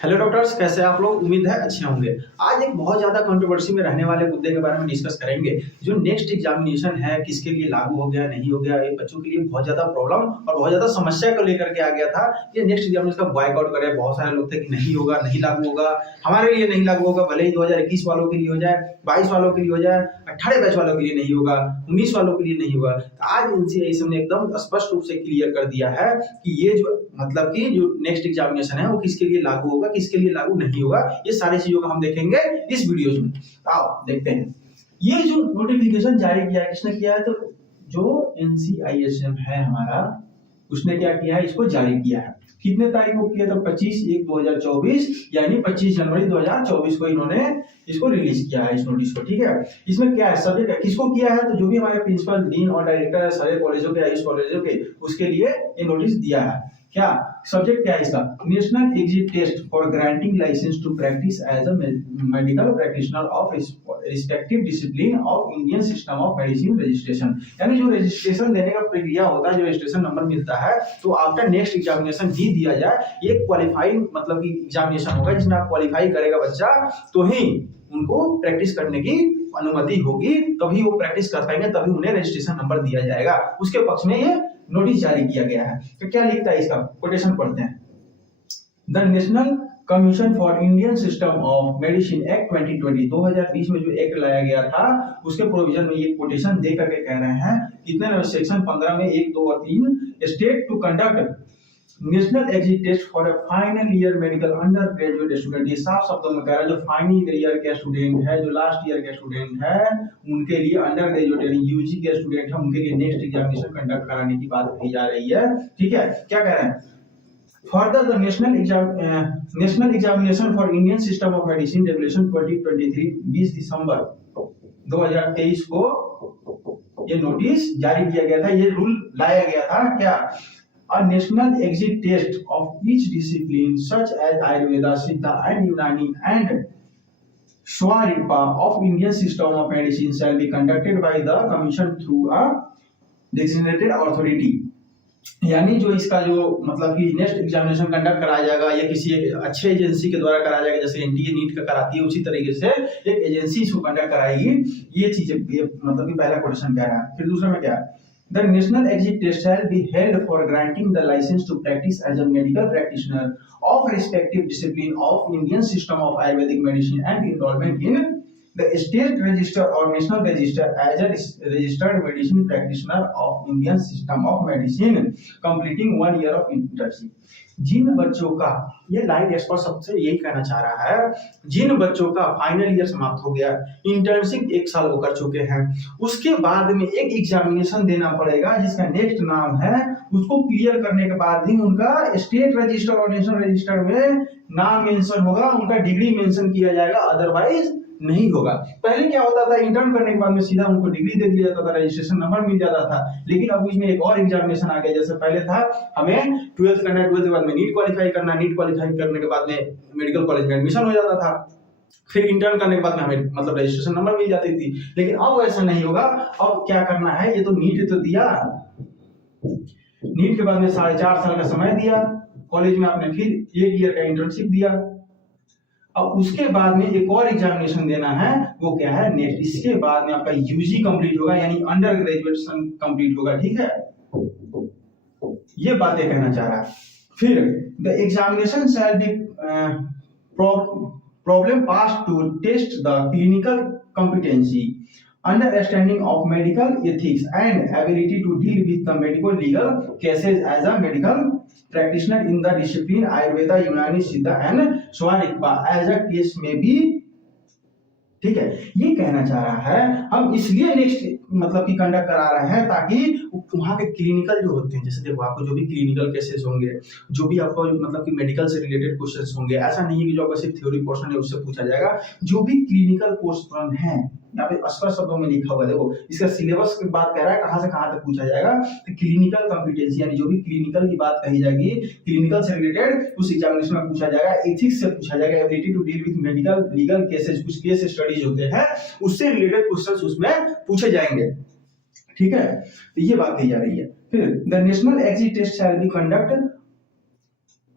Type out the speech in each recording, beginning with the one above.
Hello doctors, कैसे आप लोग? उम्मीद है अच्छे होंगे। आज एक बहुत ज्यादा कंट्रोवर्सी में रहने वाले मुद्दे के बारे में डिस्कस करेंगे। जो नेक्स्ट एग्जामिनेशन है, किसके लिए लागू हो गया, नहीं हो गया, ये बच्चों के लिए बहुत ज्यादा प्रॉब्लम और बहुत ज्यादा समस्या को लेकर के आ गया था। ये नेक्स्ट एग्जामिनेशन का बॉयकआउट करे, बहुत सारे लोग थे कि नहीं होगा, नहीं लागू होगा, हमारे लिए नहीं लागू होगा, भले ही 2021 वालों के लिए हो जाए, 22 वालों के लिए हो जाए, 18 बैच वालों के लिए नहीं होगा, 19 वालों के लिए नहीं होगा। तो आज एनसीआई ने एकदम स्पष्ट रूप से क्लियर कर दिया है कि ये जो मतलब कि जो नेक्स्ट एग्जामिनेशन है वो किसके लिए लागू होगा, किसके लिए लागू नहीं होगा, ये सारी चीजों का हम देखेंगे इस वीडियोस में। आओ देखते हैं। ये जो नोटिफिकेशन जारी किया है, किसने किया है? तो जो एनसीआईएसएम है हमारा, उसने क्या किया है? इसको जारी किया है। कितने तारीख को किया था? 25/1/2024 यानी 25 जनवरी 2024 को इन्होंने इसको रिलीज किया है, इस नोटिस को। ठीक है, इसमें क्या है? सब्जेक्ट किसको किया है? तो जो भी हमारे प्रिंसिपल, डीन और डायरेक्टर है सारे कॉलेजों के, आयुष कॉलेजों के, उसके लिए ये नोटिस दिया है। क्या सब्जेक्ट क्या है इसका? National exit test for granting license to practice as a medical practitioner of respective discipline of Indian system of medicine registration. यानी जो रजिस्ट्रेशन देने का प्रक्रिया होता है, जो रजिस्ट्रेशन नंबर मिलता है, तो आफ्टर नेक्स्ट एग्जामिनेशन ही दिया जाए। ये क्वालिफाइंग मतलब कि एग्जामिनेशन होगा जिसमें आप क्वालिफाई करेगा बच्चा, तो ही उनको प्रैक्टिस करने की अनुमति होगी, तभी वो प्रैक्टिस कर पाएंगे, तभी उन्हें रजिस्ट्रेशन नंबर दिया जाएगा। उसके पक्ष में ये नोटिस जारी किया गया है। तो क्या लिखता है इसका? कोटेशन पढ़ते हैं। The national commission for Indian system of medicine act 2020 2020 में जो एक्ट लाया गया था, उसके प्रोविजन में ये कोटेशन दे करके कह रहे हैं, कितने नंबर? सेक्शन 15 में 1, 2 और 3, state to conduct national exit test for a final year medical undergraduate student. ये साफ शब्दों में कह रहा है, जो फाइनल ईयर के स्टूडेंट है, जो लास्ट ईयर के स्टूडेंट है, उनके लिए अंडर ग्रेजुएट यानी यूजी के स्टूडेंट है, उनके लिए नेक्स्ट एग्जामिनेशन कंडक्ट कराने की बात कही जा रही है। ठीक है, क्या कह रहे हैं? Further the national examination for Indian system of medicine regulation 2023 20 दिसंबर 2023 को ये नोटिस जारी किया गया था। ये रूल लाया गया था। क्या? A national exit test of each discipline such as Ayurveda, Siddha and Unani and Shwaripa of Indian system of medicine shall be conducted by the commission through a designated authority। यानी जो इसका जो मतलब कि नेक्स्ट एग्जामिनेशन कंडक्ट कराया जाएगा, या किसी एक अच्छे एजेंसी के द्वारा कराया जाएगा, जैसे एनटीए नीट का कराती है, उसी तरीके से एक एजेंसी इसको कंडक्ट कराएगी। ये चीजें मतलब कि पहला क्वेश्चन कह रहा है। फिर दूसरा में क्या है? The national exit test shall be held for granting the license to practice as a medical practitioner of respective discipline of Indian system of Ayurvedic medicine and enrollment in the state register or national register as a registered medicine practitioner of Indian system of medicine, completing 1 year of internship। जिन बच्चों का, ये line expert सबसे यही कहना चाह रहा है, जिन बच्चों का फाइनल ईयर समाप्त हो गया, इंटर्नशिप 1 साल वो कर चुके हैं, उसके बाद में एक एग्जामिनेशन देना पड़ेगा जिसका नेक्स्ट नाम है, उसको क्लियर करने के बाद ही उनका स्टेट रजिस्टर और नेशनल रजिस्टर में नाम मेंशन होगा, उनका डिग्री मेंशन किया जाएगा, अदरवाइज नहीं होगा। पहले क्या होता था? इंटर्न करने के बाद में सीधा उनको डिग्री दे दिया जाता था, रजिस्ट्रेशन नंबर मिल जाता था। लेकिन अब इसमें एक और एग्जामिनेशन आ गया। जैसे पहले था हमें 12th करना, 12th के बाद में नीट क्वालिफाई करना, नीट क्वालिफाई करने के बाद में मेडिकल कॉलेज में एडमिशन हो जाता था, फिर इंटर्न करने के बाद में हमें मतलब रजिस्ट्रेशन नंबर मिल जाती थी। लेकिन अब ऐसा नहीं होगा। अब क्या करना है? ये तो नीट तो दिया, नीट के बाद में 4.5 साल का समय दिया, कॉलेज में आपने फिर 1 ईयर का इंटर्नशिप दिया, अब उसके बाद में एक और एग्जामिनेशन देना है। वो क्या है? नेक्स्ट। इसके बाद में आपका यूजी कंप्लीट होगा, यानी अंडर ग्रेजुएशन कंप्लीट होगा। ठीक है, ये बातें कहना चाह रहा है। फिर the examination shall be problem pass to test the clinical competency, understanding of medical ethics and ability to deal with the medical legal cases as a medical practitioner in the discipline Ayurveda, Unani, Siddha and Shwaripa as a case may be। ठीक है, ये कहना चाह रहा है हम इसलिए next मतलब कि कंडक्ट करा रहे हैं ताकि वहाँ के क्लिनिकल जो होते हैं, जैसे देखो आपको जो भी क्लिनिकल केसेस होंगे, जो भी आपको मतलब कि मेडिकल से रिलेटेड क्वेश्चंस होंगे, ऐसा नहीं है कि जो आपका सिर्फ थ्योरी पोर्शन है उससे पूछा जाएगा। जो भी क्लिनिकल क्वेश्चन है, यहाँ पे स्पष्ट शब्दों में लिखा हुआ है, देखो इसका सिलेबस की बात कर रहा है, कहाँ से कहाँ तक पूछा जाएगा। तो क्लिनिकल कॉम्पिटेंसी यानी जो भी क्लिनिकल की बात कही जाएगी, क्लिनिकल से रिलेटेड उस एग्जामिनेशन में पूछा जाएगा। एथिक्स से पूछा जाएगा, ability to deal with medical legal cases, कुछ केस स्टडीज होते हैं उससे रिलेटेड क्वेश्चंस उसमें पूछे जाएंगे। ठीक है, तो ये बात कही जा रही है। फिर the national exit test shall be conduct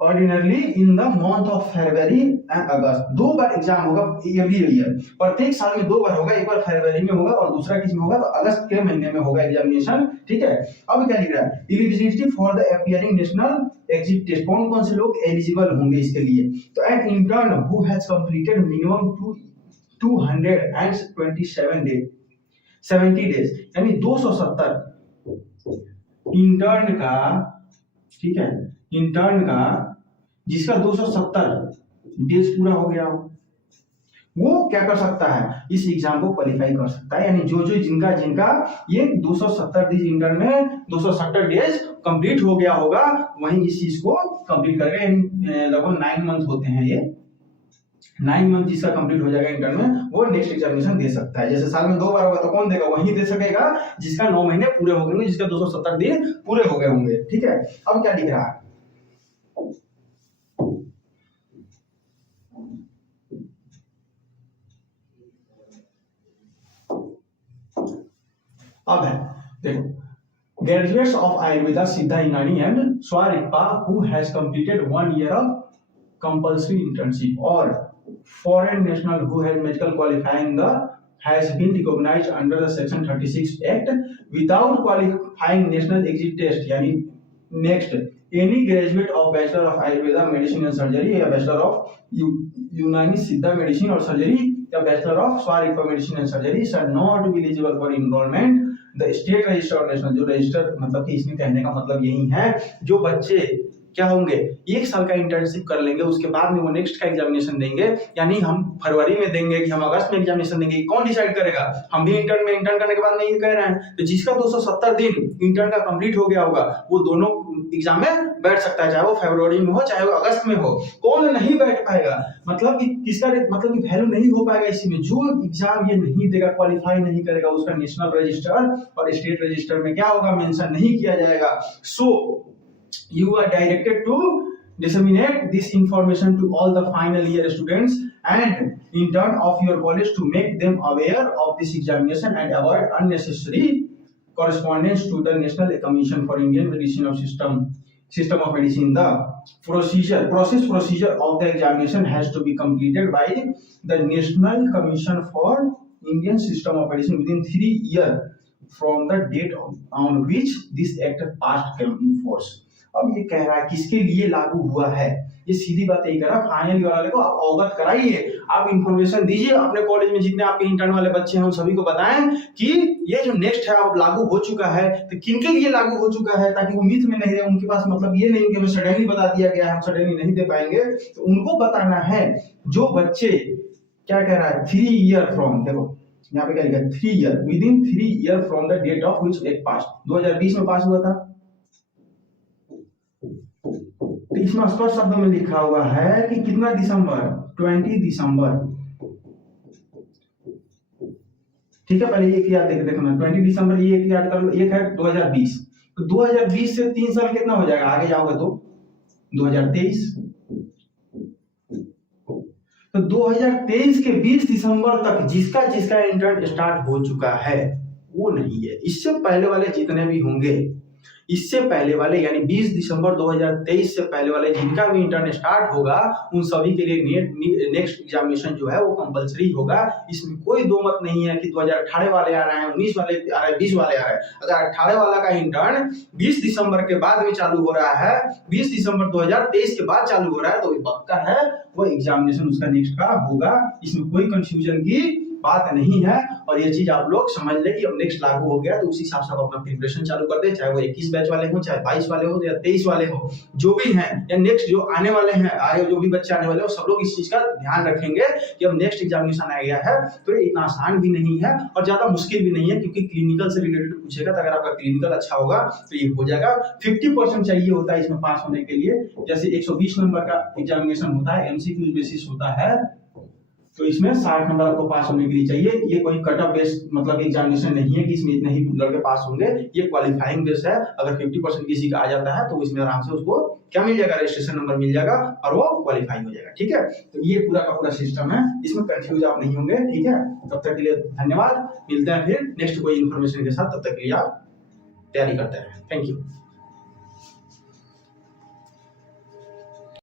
ordinarily in the month of February and August. 2 बार एग्जाम होगा एवरी ईयर, प्रत्येक साल में 2 बार होगा, एक बार फरवरी में होगा और दूसरा किस में होगा, तो अगस्त के महीने में होगा एग्जामिनेशन। ठीक है, अब क्या लिख रहा है, eligibility for the appearing national exit test, कौन कौन से लोग एलिजिबल होंगे इसके लिए, तो an intern who has completed minimum 227 days 70 days, यानी 270 इंटर्न का, ठीक है, इंटर्न का जिसका 270 डेज पूरा हो गया वो क्या कर सकता है, इस एग्जाम को क्वालिफाई कर सकता है। यानी जो जिनका ये 270 डेज इंटर्न में 270 डेज कंप्लीट हो गया होगा, वहीं इस चीज को कंप्लीट करेगा। यानी लगभग 9 मंथ होते हैं ये, 9 मंथ जिसका कंप्लीट हो जाएगा इंटर्न में, वो नेक्स्ट एग्जामिनेशन दे सकता है। जैसे साल में 2 बार होगा तो कौन देगा, वही दे सकेगा जिसका 9 महीने पूरे हो गए, जिसका 270 दिन पूरे हो गए होंगे। ठीक है, अब क्या दिख रहा है, अब है देखो, graduates of Ayurveda Siddha Unani and Sowa Rigpa who has completed 1 year of compulsory internship, और foreign national who has medical qualifying the has been recognized under the section 36 act without qualifying national exit test, यानी next any graduate of bachelor of ayurveda medicine and surgery या bachelor of यूनानी सिद्धा medicine और surgery या bachelor of Sowa Rigpa medicine and surgery shall not be eligible for enrolment the state register और national, जो register मतलब कि इसमें कहने का मतलब यही है, जो बच्चे क्या होंगे 1 साल का इंटर्नशिप कर लेंगे, उसके बाद में वो नेक्स्ट का एग्जामिनेशन देंगे, यानी हम फरवरी में देंगे कि हम अगस्त में एग्जामिनेशन देंगे, कौन डिसाइड करेगा, हम भी इंटर्न करने के बाद नहीं कह रहे हैं। तो जिसका 270 दिन इंटर्न का कंप्लीट हो गया होगा वो दोनों एग्जाम में बैठ सकता है, चाहे वो फरवरी में हो चाहे वो अगस्त में हो। कौन नहीं बैठ पाएगा, मतलब कि किसका मतलब कि वैल्यू नहीं हो पाएगा इसी में, जो एग्जाम ये नहीं देगा, क्वालिफाई नहीं करेगा, उसका नेशनल रजिस्टर और स्टेट रजिस्टर में क्या होगा, मेंशन नहीं किया जाएगा। सो you are directed to disseminate this information to all the final year students and intern of your college to make them aware of this examination and avoid unnecessary correspondence to the National Commission for Indian Medicinal System of Medicine. The procedure of the examination has to be completed by the National Commission for Indian System of Medicine within 3 years from the date on which this act passed came in force. अब ये कह रहा है किसके लिए लागू हुआ है, ये सीधी बात यही कह रहा है, फाइनल ईयर वाले को आप अवगत कराइए, आप इंफॉर्मेशन दीजिए अपने कॉलेज में जितने आपके इंटर्न वाले बच्चे हैं उन सभी को बताएं कि ये जो नेक्स्ट है अब लागू हो चुका है, तो किनके लिए लागू हो चुका है, ताकि वो मिथ में नहीं रहे, उनके पास मतलब ये नहीं कि हमें सडनली बता दिया गया है, हम सडनली नहीं दे पाएंगे, तो उनको बताना है। जो बच्चे क्या कह रहा है 3 ईयर फ्रॉम, देखो यहाँ पे क्या लिखा है 3 year, within 3 year from the date of which act pass, 2020 में पास हुआ था, तो इसमें स्पष्ट शब्दों में लिखा हुआ है कि कितना दिसंबर, 20 दिसंबर, ठीक है, पहले एक याद देखना 20 दिसंबर, ये एक याद कर लो, एक है 2020, तो 2020 से 3 साल कितना हो जाएगा, आगे जाओगे तो 2023, तो 2023 के 20 दिसंबर तक जिसका इंटर्न स्टार्ट हो चुका है वो नहीं है। इससे पहले वाले जितने भी होंगे, इससे पहले वाले यानी 20 दिसंबर 2023 से पहले वाले जिनका भी इंटर्न स्टार्ट होगा उन सभी के लिए नेक्स्ट एग्जामिनेशन जो है वो कंपलसरी होगा। इसमें कोई दो मत नहीं है कि 2018 वाले आ रहे हैं, 19 वाले आ रहे हैं, 20 वाले आ रहे हैं। अगर 18 वाला का इंटर्न 20 दिसंबर के बाद में चालू हो रहा है, 20 दिसंबर 2023 के बाद चालू हो रहा है, तो पक्का है वो एग्जामिनेशन उसका नेक्स्ट का होगा। इसमें कोई कंफ्यूजन की बात नहीं है, और ये चीज आप लोग समझ ले कि अब नेक्स्ट लागू हो गया तो उसी हिसाब से आप अपना प्रिपरेशन चालू कर दे, चाहे वो 21 बैच वाले हो, चाहे 22 वाले हो या 23 वाले हो, जो भी हैं या नेक्स्ट जो आने वाले हैं, आगे जो भी बच्चे आने वाले हो, सब लोग इस चीज का ध्यान रखेंगे कि अब नेक्स्ट एग्जामिनेशन आ गया है तो ये इतना आसान भी नहीं है और ज्यादा मुश्किल भी नहीं है, क्योंकि क्लिनिकल से रिलेटेड पूछेगा तो अगर आपका क्लिनिकल अच्छा होगा तो ये हो जाएगा। 50% चाहिए होता है इसमें पास होने के लिए, जैसे 120 नंबर का एग्जामिनेशन होता है, एमसीक्यू बेसिस होता है, तो इसमें 60 नंबर आपको पास होने के लिए चाहिए। ये कोई कट ऑफ बेस्ड मतलब एग्जामिनेशन नहीं है कि इसमें इतने ही लड़के पास होंगे, ये क्वालिफाइंग बेस है। अगर 50% किसी का आ जाता है तो इसमें आराम से उसको क्या मिल जाएगा, रजिस्ट्रेशन नंबर मिल जाएगा और वो क्वालिफाई हो जाएगा। ठीक है, तो ये पूरा का पूरा सिस्टम है, इसमें कंफ्यूज आप नहीं होंगे। ठीक है, तब तक के लिए धन्यवाद, मिलते हैं फिर नेक्स्ट कोई इन्फॉर्मेशन के साथ, तब तक के लिए आप तैयारी करते हैं। Thank you.